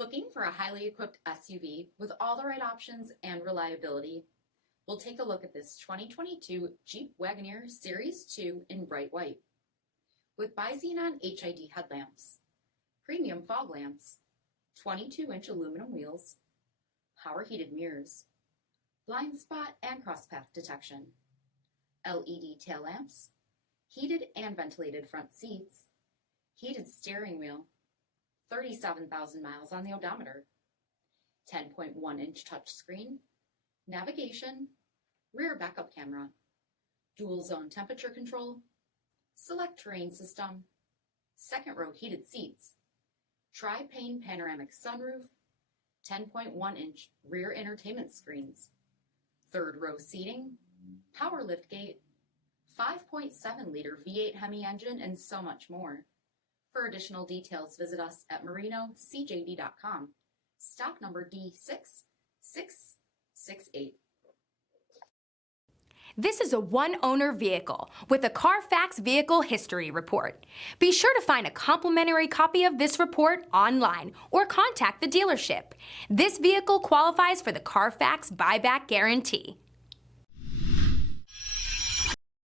Looking for a highly equipped SUV with all the right options and reliability? We'll take a look at this 2022 Jeep Wagoneer Series 2 in bright white. With bi-xenon HID headlamps, premium fog lamps, 22-inch aluminum wheels, power heated mirrors, blind spot and crosspath detection, LED tail lamps, heated and ventilated front seats, heated steering wheel, 37,000 miles on the odometer, 10.1-inch touchscreen, navigation, rear backup camera, dual zone temperature control, select terrain system, second row heated seats, TRI-PANE panoramic sunroof, 10.1-inch rear entertainment screens, third row seating, power liftgate, 5.7-liter V8 HEMI engine, and so much more. For additional details, visit us at marinocjd.com. Stock number D6668. This is a one-owner vehicle with a Carfax Vehicle History Report. Be sure to find a complimentary copy of this report online or contact the dealership. This vehicle qualifies for the Carfax Buyback Guarantee.